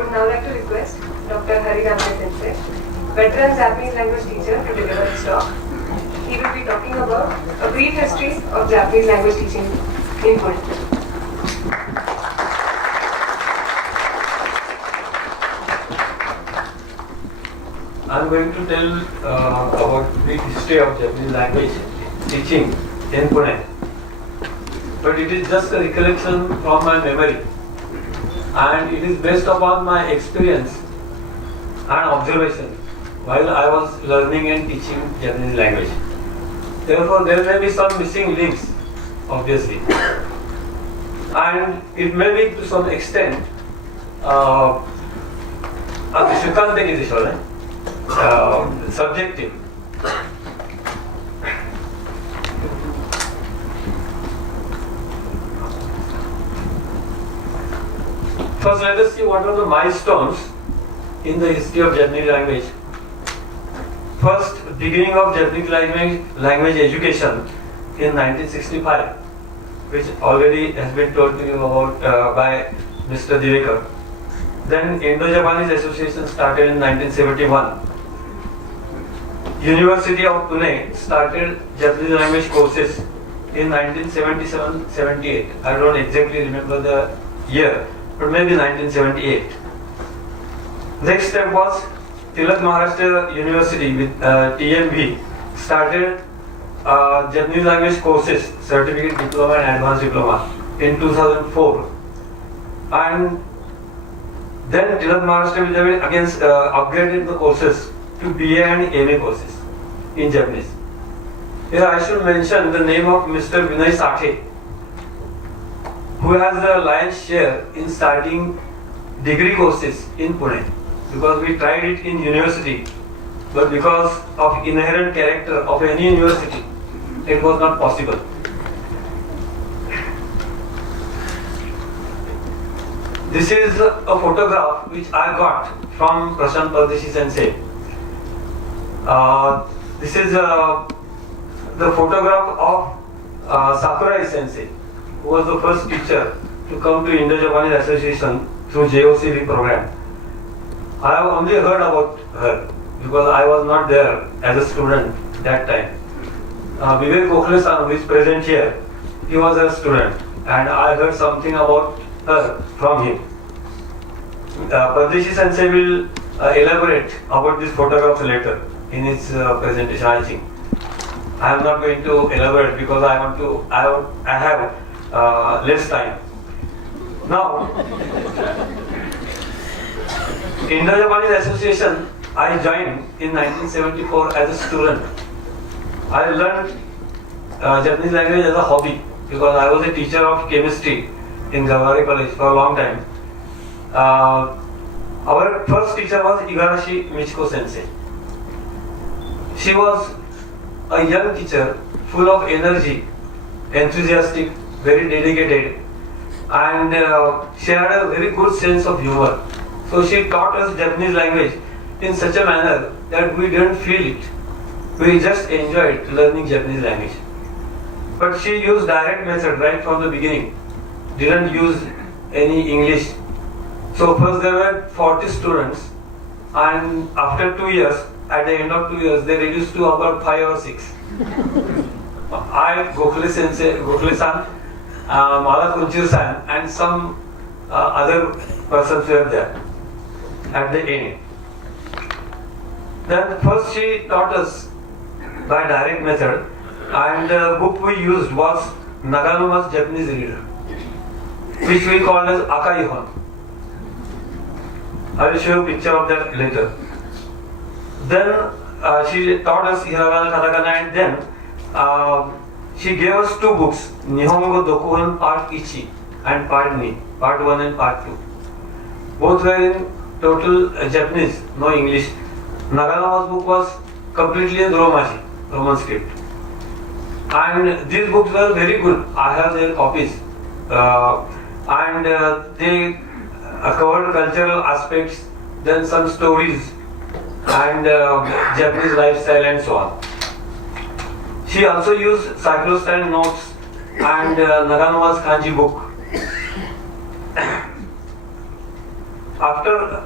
would now like to request Dr. Hariramya Sensei, veteran Japanese language teacher, to deliver his talk. He will be talking about a brief history of Japanese language teaching in Pune. I am going to tell about the history of Japanese language teaching in Pune. But it is just a recollection from my memory, and it is based upon my experience and observation while I was learning and teaching Japanese language. Therefore, there may be some missing links, obviously, and it may be to some extent subjective. First, let us see what are the milestones in the history of Japanese language. First, beginning of Japanese language education in 1965, which already has been told to you about by Mr. Divekar. Then Indo-Japanese Association started in 1971. University of Pune started Japanese language courses in 1977-78. I don't exactly remember the year, but maybe 1978. Next step was Tilak Maharashtra University with TMV started Japanese language courses, certificate diploma and advanced diploma in 2004. And then Tilak Maharashtra Vidyapit again upgraded the courses to BA and MA courses in Japanese. Here I should mention the name of Mr. Vinay Sathe, who has the lion's share in starting degree courses in Pune, because we tried it in university, but because of inherent character of any university, it was not possible. This is a photograph which I got from Prashant Pardeshi Sensei. This is the photograph of Sakurai Sensei, who was the first teacher to come to Indo-Japanese Association through JOCV program. I have only heard about her because I was not there as a student that time. Vivek Gokhale-san, who is present here, he was a student, and I heard something about her from him. Pardeshi Sensei will elaborate about this photograph later in his presentation, I think. I am not going to elaborate because I have less time. Now, Indo-Japanese Association I joined in 1974 as a student. I learned Japanese language as a hobby because I was a teacher of chemistry in Gawari College for a long time. Our first teacher was Igarashi Michiko Sensei. She was a young teacher, full of energy, enthusiastic, very dedicated, and she had a very good sense of humor. So she taught us Japanese language in such a manner that we didn't feel it. We just enjoyed learning Japanese language. But she used direct method right from the beginning. Didn't use any English. So first there were 40 students, and after 2 years, at the end of 2 years, they reduced to about 5 or 6. I, Gokhale-san, Mala Kunchir-san, and some other persons were there at the end. Then first she taught us by direct method, and the book we used was Naganuma's Japanese Reader, which we called as Akaihon. I will show you a picture of that later. Then she taught us Hiragana, Katakana, and then she gave us 2 books, Nihongo Dokuhon Part Ichi and Part Ni, Part 1 and Part 2. Both were in total Japanese, no English. Naganuma's book was completely in Romaji, Roman script. And these books were very good. I have their copies. And they covered cultural aspects, then some stories, and Japanese lifestyle and so on. She also used cyclostand notes and Naganuma's kanji book. After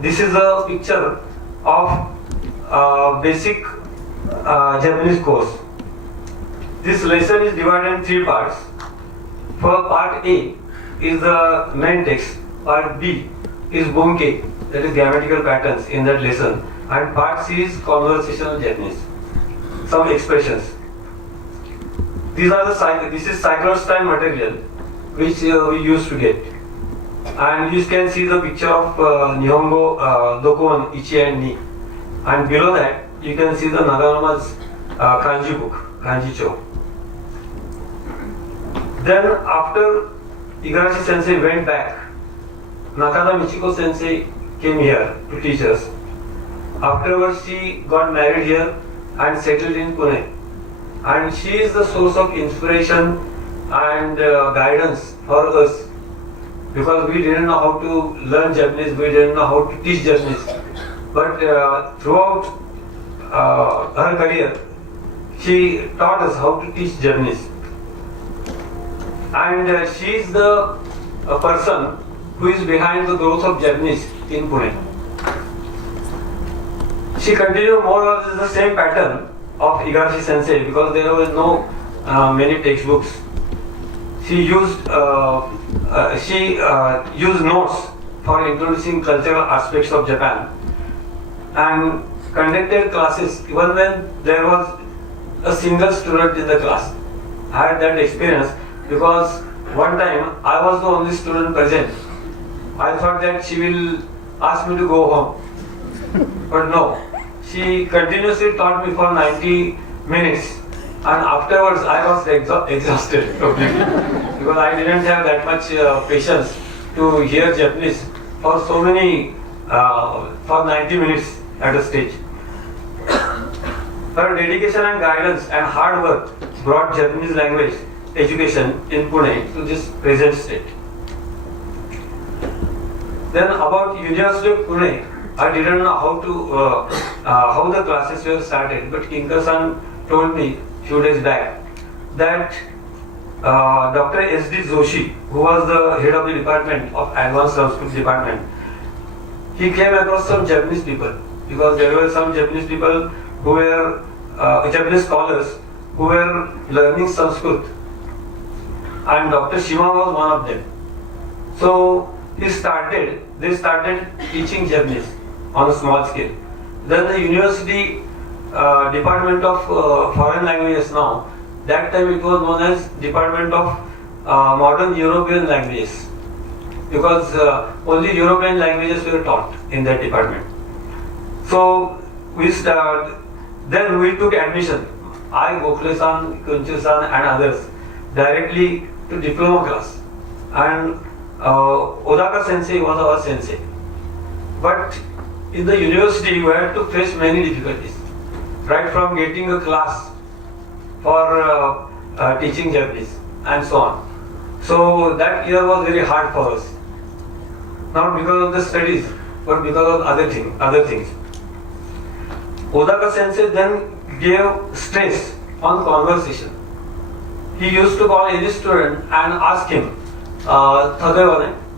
this is a picture of basic Japanese course. This lesson is divided in 3 parts. For part A is the main text, part B is bunke, that is grammatical patterns in that lesson, and part C is conversational Japanese, some expressions. These are this is cyclostyle material which we used to get. And you can see the picture of Nihongo, Dokon, Ichi and Ni. And below that you can see the Naganoma's kanji book, Kanji Cho. Then after Igarashi sensei went back, Nakada Michiko sensei came here to teach us. Afterwards she got married here and settled in Pune. And she is the source of inspiration and guidance for us, because we didn't know how to learn Japanese, we didn't know how to teach Japanese. But throughout her career, she taught us how to teach Japanese. And she is the person who is behind the growth of Japanese in Pune. She continued more or less the same pattern of Igarashi sensei, because there was no many textbooks. She used notes for introducing cultural aspects of Japan and conducted classes even when there was a single student in the class. I had that experience because one time I was the only student present. I thought that she will ask me to go home, but no. She continuously taught me for 90 minutes, and afterwards I was exhausted completely because I didn't have that much patience to hear Japanese for so many, for 90 minutes at a stage. Her dedication and guidance and hard work brought Japanese language education in Pune to this present state. Then about University of Pune, I didn't know how the classes were started, but Kinker-san told me few days back that Dr. S.D. Joshi, who was the head of the department of Advanced Sanskrit department, he came across some Japanese people, because there were some Japanese people who were Japanese scholars who were learning Sanskrit, and Dr. Shima was one of them. So they started teaching Japanese on a small scale. Then the university department of foreign languages now, that time it was known as Department of Modern European Languages, because only European languages were taught in that department. So then we took admission, I, Gokhale-san, Kunchu-san and others, directly to diploma class. And Odaka sensei was our sensei. But in the university we had to face many difficulties, right from getting a class for teaching Japanese and so on. So that year was very hard for us, not because of the studies but because of other things. Odaka sensei then gave stress on conversation. He used to call any student and ask him,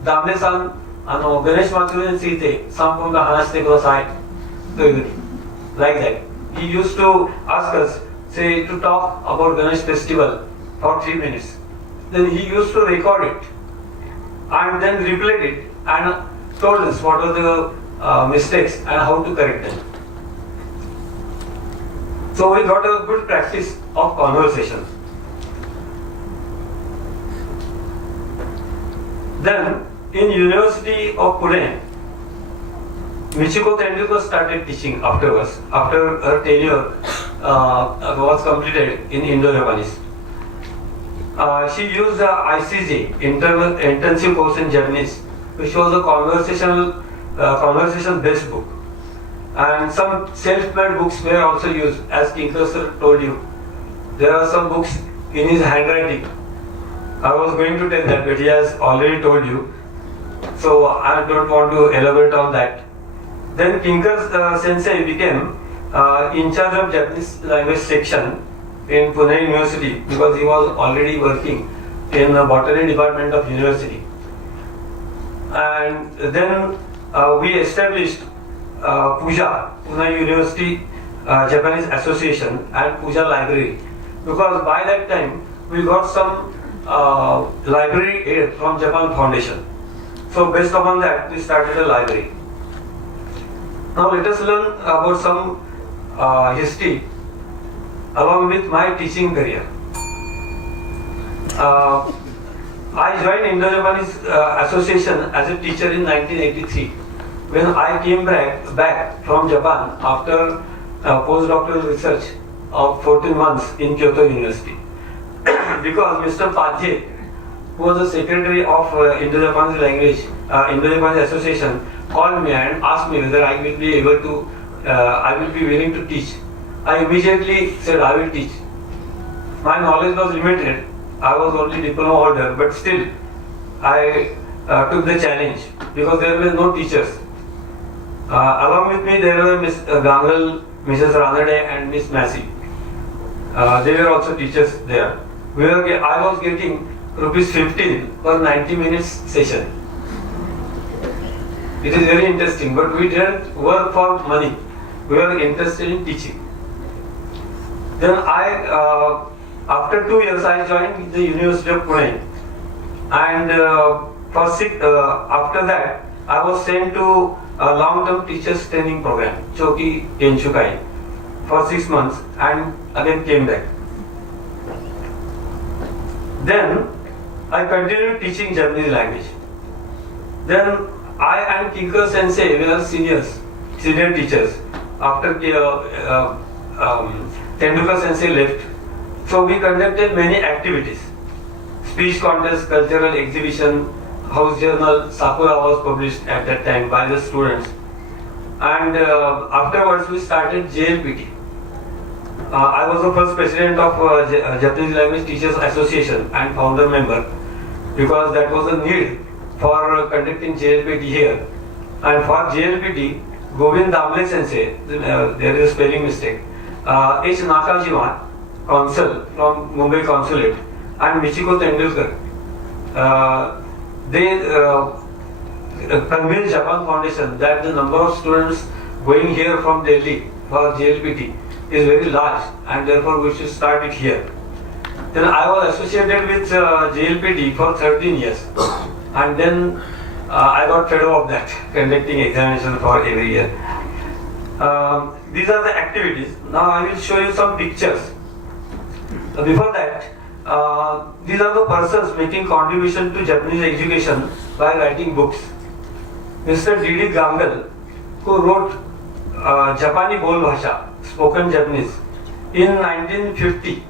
Damne-san, Ganesh Matsuriについて3分間話してくださいというふうに like that. He used to ask us, say, to talk about Ganesh festival for 3 minutes. Then he used to record it and then replayed it and told us what were the mistakes and how to correct them. So we got a good practice of conversation. Then in University of Pune, Michiko Tendulkar started teaching afterwards, after her tenure was completed in Indo-Japanese. She used the ICJ, Intensive Course in Japanese, which was a conversation-based book. And some self-made books were also used, as Kinker sir told you. There are some books in his handwriting. I was going to tell that, but he has already told you. So I don't want to elaborate on that. Then Kinker sensei became in charge of Japanese language section in Pune University, because he was already working in the botany department of university. And then we established Puja, Pune University Japanese Association and Puja Library, because by that time we got some library aid from Japan Foundation. So based upon that, we started a library. Now let us learn about some history along with my teaching career. I joined Indo-Japanese Association as a teacher in 1983 when I came back from Japan after postdoctoral research of 14 months in Kyoto University. Because Mr. Padje, who was the secretary of Indo-Japanese language, Indo-Japanese Association, called me and asked me whether I will be able to, I will be willing to teach. I immediately said I will teach. My knowledge was limited. I was only diploma holder, but still I took the challenge because there were no teachers. Along with me there were Miss Gangal, Mrs. Ranade and Miss Massey. They were also teachers there. I was getting rupees 15 for 90 minutes session. It is very interesting, but we didn't work for money. We were interested in teaching. Then after 2 years, I joined the University of Pune, and after that, I was sent to a long-term teachers training program, Choki Kenshukai, for 6 months, and again came back. Then I continued teaching Japanese language. Then I and Kinker Sensei were senior teachers after Tendulkar Sensei left. So we conducted many activities. Speech contest, cultural exhibition, house journal, Sakura was published at that time by the students. And afterwards we started JLPT. I was the first president of Japanese Language Teachers Association and founder member, because that was a need for conducting JLPT here. And for JLPT, Govind Damle Sensei, there is a spelling mistake, H. Nakajiman, consul from Mumbai Consulate, and Michiko Tendulkar, they convinced Japan Foundation that the number of students going here from Delhi for JLPT is very large, and therefore we should start it here. Then I was associated with JLPT for 13 years, and then I got fed up of that, conducting examination for every year. These are the activities. Now I will show you some pictures. Before that, these are the persons making contribution to Japanese education by writing books. Mr. D.D. Gangal, who wrote Japani Bol Bhasha, spoken Japanese, in 1950.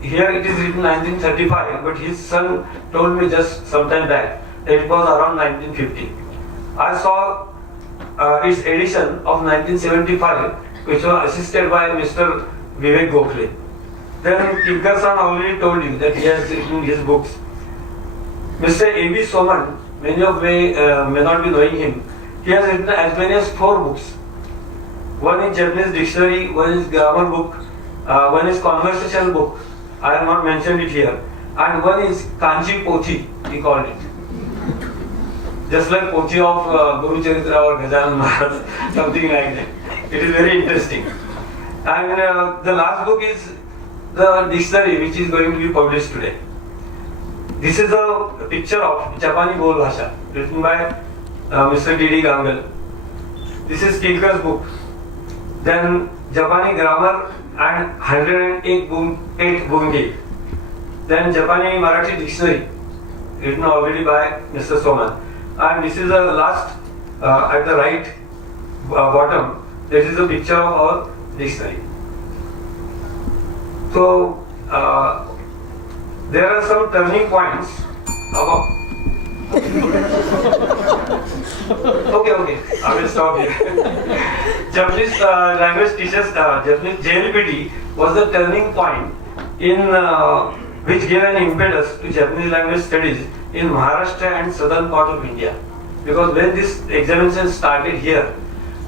Here it is written 1935, but his son told me just some time back that it was around 1950. I saw its edition of 1975, which was assisted by Mr. Vivek Gokhale. Then Kinker-san already told you that he has written his books. Mr. A.B. Soman, many of may not be knowing him, he has written as many as 4 books. One is Japanese dictionary, one is grammar book, one is conversation book. I have not mentioned it here. And one is Kanji Pothi, he called it. Just like Pothi of Guru Charitra or Gajanan Maharaj, something like that. It is very interesting. And the last book is the dictionary, which is going to be published today. This is a picture of Japani Bol Bhasha, written by Mr. D.D. Gangal. This is Kinker's book. Then Japani grammar and 108 bunge. Then Japani Marathi dictionary, written already by Mr. Soman. And this is the last, at the right bottom, this is a picture of our dictionary. So, there are some turning points about. Okay, I will stop here. Japanese language teachers, Japanese JLPT was the turning point in which gave an impetus to Japanese language studies in Maharashtra and southern part of India. Because when this examination started here,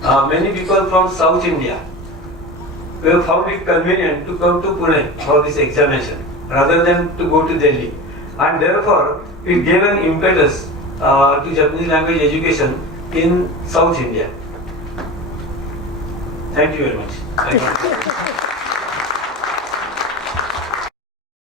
many people from South India we found it convenient to come to Pune for this examination rather than to go to Delhi. And therefore, it gave an impetus to Japanese language education in South India. Thank you very much.